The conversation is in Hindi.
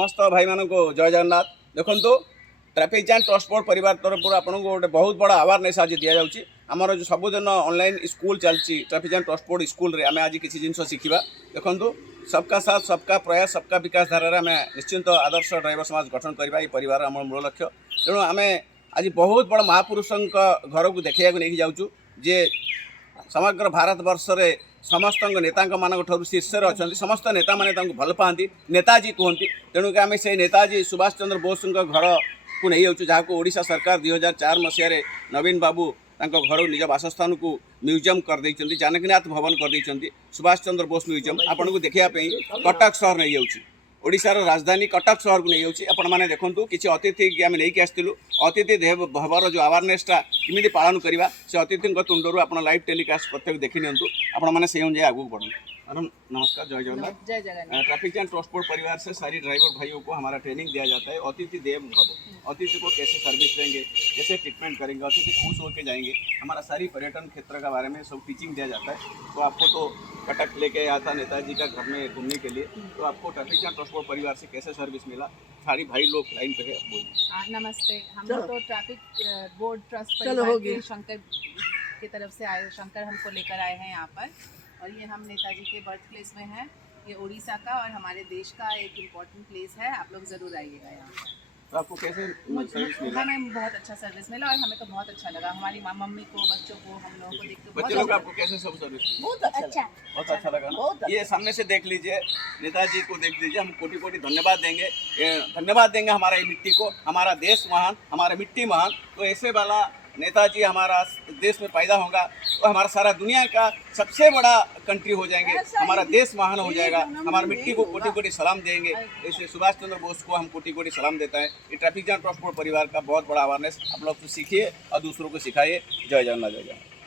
समस्त भाई मान को जय जगन्नाथ। देखो ट्रैफिक जाम ट्रांसपोर्ट परिवार तरफ आपको गोटे बहुत बड़ा अवेयरनेस आज दि जाऊँगी। आमर जो सबुदिन ऑनलाइन स्कूल चलती ट्रैफिक जाम ट्रांसपोर्ट स्कूल रे आम आज किसी जिन शिखा। देखो सबका साथ सबका प्रयास सबका विकास धारा आम निश्चिंत आदर्श ड्राइवर समाज गठन करवा परिवार आम मूल लक्ष्य। तेणु आम आज बहुत बड़ा महापुरुषों घर को देखा नहीं जाऊँ जे समग्र भारत वर्ष रे समस्त नेता मान शीर्ष अच्छा समस्त नेता मैंने भल पाती नेताजी कहते। तेणुक आम से नेताजी सुभाष चंद्र बोस घर को नहीं जाऊँ जहाँ को ओडिशा सरकार 2004 मसीह नवीन बाबू घर निज बासस्थान को म्यूजियम कर देइछन्ति, जानकीनाथ भवन कर देइछन्ति, सुभाष चंद्र बोस म्यूजियम आपन को देखिया कटक शहर नहीं जाऊँ ओडिशार राजधानी कटक शहर को नहीं जाऊँ। आपण मैंने देखूँ किसी अतिथि आम नहीं आसलु अतिथि देव भवर जो अवेयरनेसटा केमी पालन करवा से अतिथि तुंडर आप लाइव टेलीकास्ट प्रत्येक देखी नियंतु आपण मैंने से अनुसार आगू बढ़ू। मैडम नमस्कार, जय जगन्नाथ। जय जगन्नाथ। ट्रैफिक जाम ट्रांसपोर्ट परिवार से सारी ड्राइवर भाइयों को हमारा ट्रेनिंग दिया जाता है। अतिथि देव भव, अतिथि को कैसे सर्विस देंगे, कैसे ट्रीटमेंट करेंगे, अतिथि खुश होकर जाएंगे, हमारा सारी पर्यटन क्षेत्र के बारे में सब टीचिंग दिया जाता है। तो आपको तो कटक लेके आया था नेताजी का घर में घूमने के लिए, तो आपको ट्रैफिक जाम ट्रांसपोर्ट परिवार से कैसे सर्विस मिला? सारी भाई लोग लाइन पे बोलिए। नमस्ते। हम लोग तो ट्रैफिक बोर्ड ट्रस्ट परिवार के शंकर की तरफ से आए, शंकर हमको लेकर आए हैं यहाँ पर। और ये हम नेताजी के बर्थ प्लेस में हैं। ये उड़ीसा का और हमारे देश का एक इम्पोर्टेंट प्लेस है। आप लोग ज़रूर आइएगा यहाँ पर। तो आपको कैसे सर्विस मिला? हमें बहुत अच्छा सर्विस मिला और हमें तो बहुत अच्छा लगा। हमारी मम्मी को, बच्चों को, हम लोगों को देख के बच्चे लोग आपको कैसे सब सर्विस बहुत अच्छा बहुत अच्छा लगा ना? ये सामने से देख लीजिए, नेताजी को देख लीजिए। हम कोटि कोटि धन्यवाद देंगे, धन्यवाद देंगे हमारा ये मिट्टी को। हमारा देश महान, हमारा मिट्टी महान। तो ऐसे वाला नेताजी हमारा देश में पैदा होगा तो हमारा सारा दुनिया का सबसे बड़ा कंट्री हो जाएंगे, हमारा देश महान हो जाएगा। हमारा मिट्टी को कोटि कोटि सलाम देंगे। ऐसे सुभाष चंद्र बोस को हम कोटि कोटि सलाम देते हैं। ये ट्रैफिक जाम ट्रांसपोर्ट परिवार का बहुत बड़ा अवेयरनेस आप लोग सीखिए और दूसरों को सिखाइए। जय जगन्नाथ, जय जगन्नाथ।